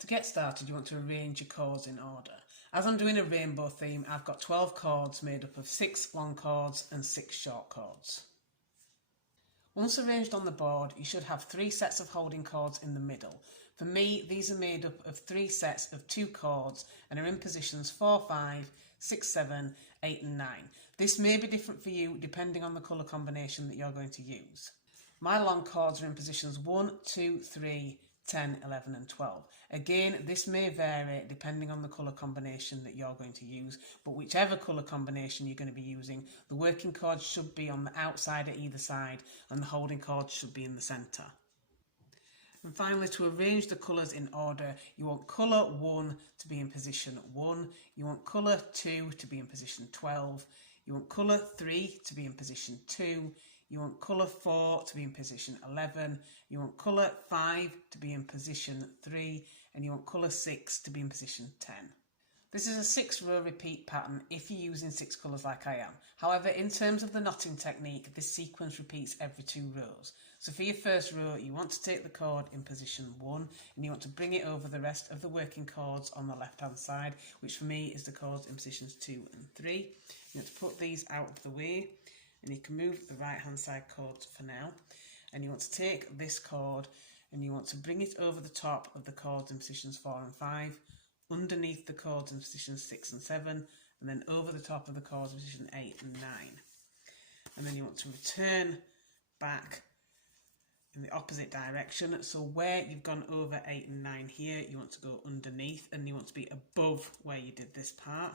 To get started, you want to arrange your chords in order. As I'm doing a rainbow theme, I've got 12 chords made up of 6 long chords and 6 short chords. Once arranged on the board, you should have 3 sets of holding chords in the middle. For me, these are made up of 3 sets of 2 chords and are in positions 4, 5, 6, 7, 8 and 9. This may be different for you depending on the colour combination that you're going to use. My long chords are in positions 1, 2, 3, 10, 11 and 12. Again, this may vary depending on the colour combination that you're going to use, but whichever colour combination you're going to be using, the working chords should be on the outside at either side and the holding chords should be in the centre. And finally, to arrange the colours in order, you want colour 1 to be in position 1, you want colour 2 to be in position 12, you want colour 3 to be in position 2, you want colour 4 to be in position 11, you want colour 5 to be in position 3, and you want colour 6 to be in position 10. This is a 6-row repeat pattern if you're using 6 colours like I am. However, in terms of the knotting technique, this sequence repeats every 2 rows. So for your first row, you want to take the chord in position 1 and you want to bring it over the rest of the working chords on the left hand side, which for me is the chords in positions 2 and 3. You want to put these out of the way and you can move the right hand side chords for now. And you want to take this chord and you want to bring it over the top of the chords in positions 4 and 5, underneath the chords in positions 6 and 7, and then over the top of the chords in position 8 and 9. And then you want to return back in the opposite direction. So where you've gone over 8 and 9 here, you want to go underneath and you want to be above where you did this part.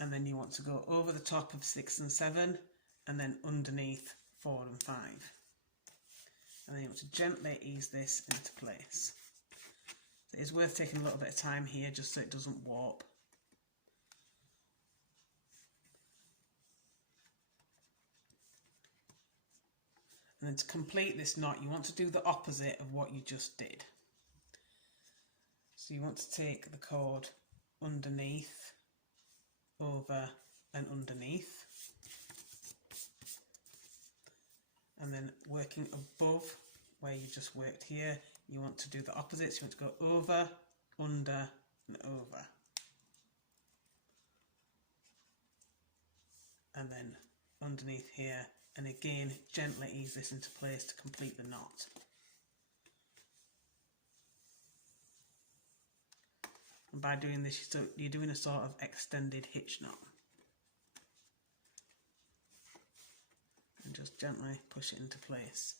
And then you want to go over the top of 6 and 7 and then underneath 4 and 5. And then you want to gently ease this into place. So it's worth taking a little bit of time here just so it doesn't warp. And then to complete this knot, you want to do the opposite of what you just did. So you want to take the chord underneath, over and underneath. And then working above where you just worked here, you want to do the opposite. So you want to go over, under and over. And then underneath here. And again, gently ease this into place to complete the knot. And by doing this, you're doing a sort of extended hitch knot. And just gently push it into place.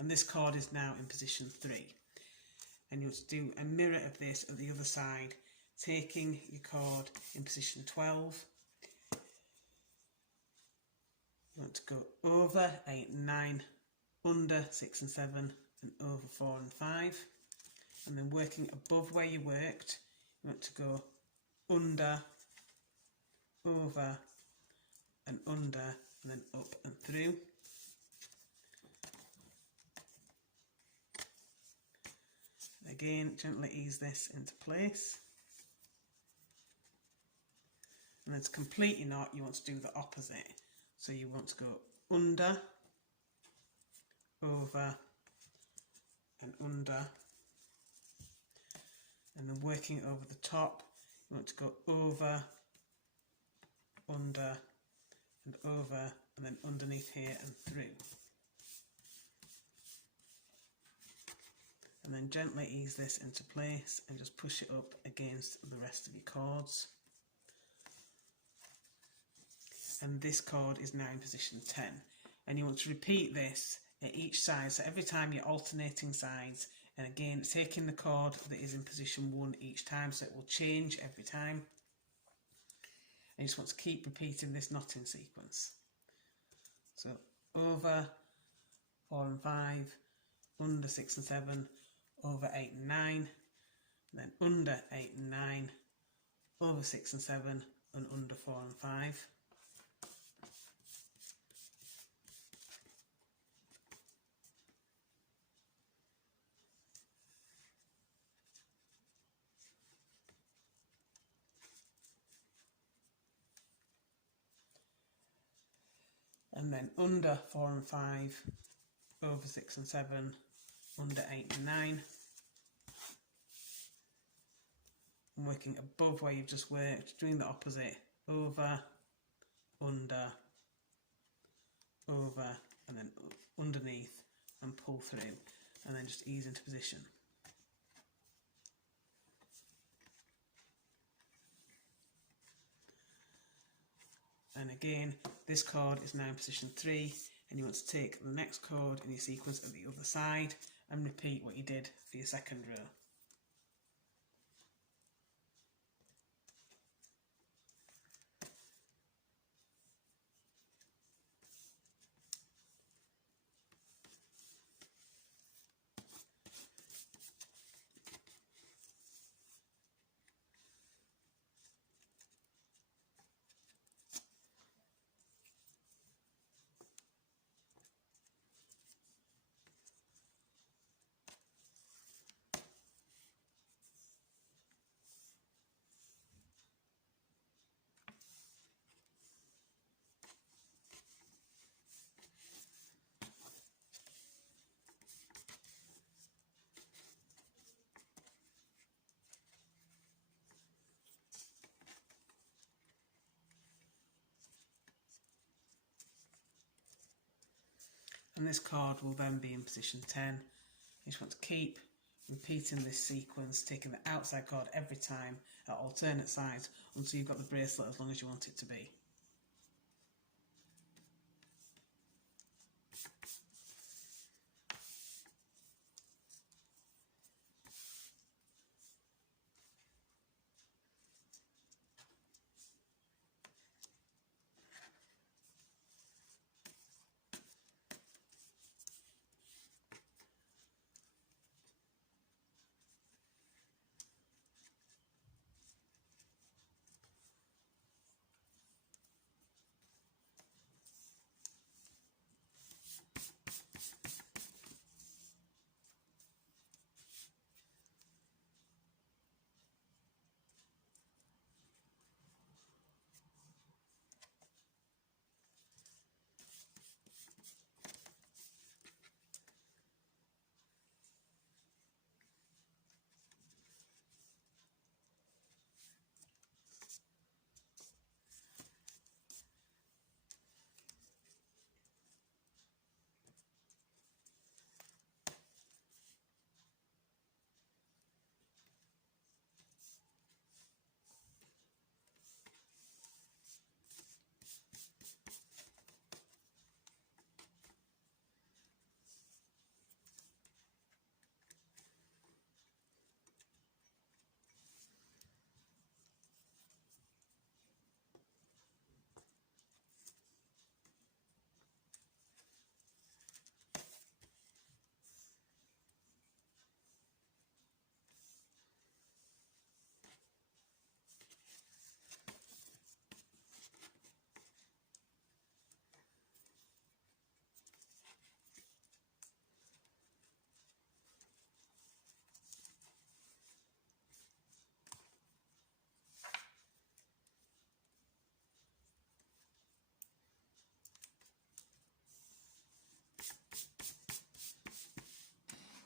And this chord is now in position 3. And you'll do a mirror of this at the other side, taking your chord in position 12. You want to go over 8 and 9, under 6 and 7, and over 4 and 5. And then working above where you worked, you want to go under, over, and under, and then up and through. Again, gently ease this into place. And then to complete your knot, you want to do the opposite. So you want to go under, over and under, and then working over the top, you want to go over, under and over, and then underneath here and through. And then gently ease this into place and just push it up against the rest of your chords. And this chord is now in position 10. And you want to repeat this at each side. So every time you're alternating sides, and again, taking the chord that is in position 1 each time, so it will change every time. And you just want to keep repeating this knotting sequence. So over 4 and 5, under 6 and 7, over 8 and 9, and then under 8 and 9, over 6 and 7, and under 4 and 5. And then under 4 and 5, over 6 and 7, under 8 and 9. I'm working above where you've just worked, doing the opposite, over, under, over, and then underneath, and pull through, and then just ease into position. And again, this cord is now in position 3, and you want to take the next cord in your sequence at the other side and repeat what you did for your second row. And this cord will then be in position 10. You just want to keep repeating this sequence, taking the outside cord every time at alternate sides until you've got the bracelet as long as you want it to be.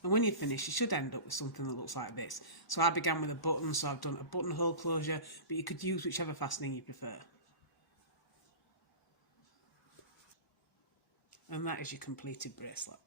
And when you finish, you should end up with something that looks like this. So I began with a button, so I've done a buttonhole closure, but you could use whichever fastening you prefer. And that is your completed bracelet.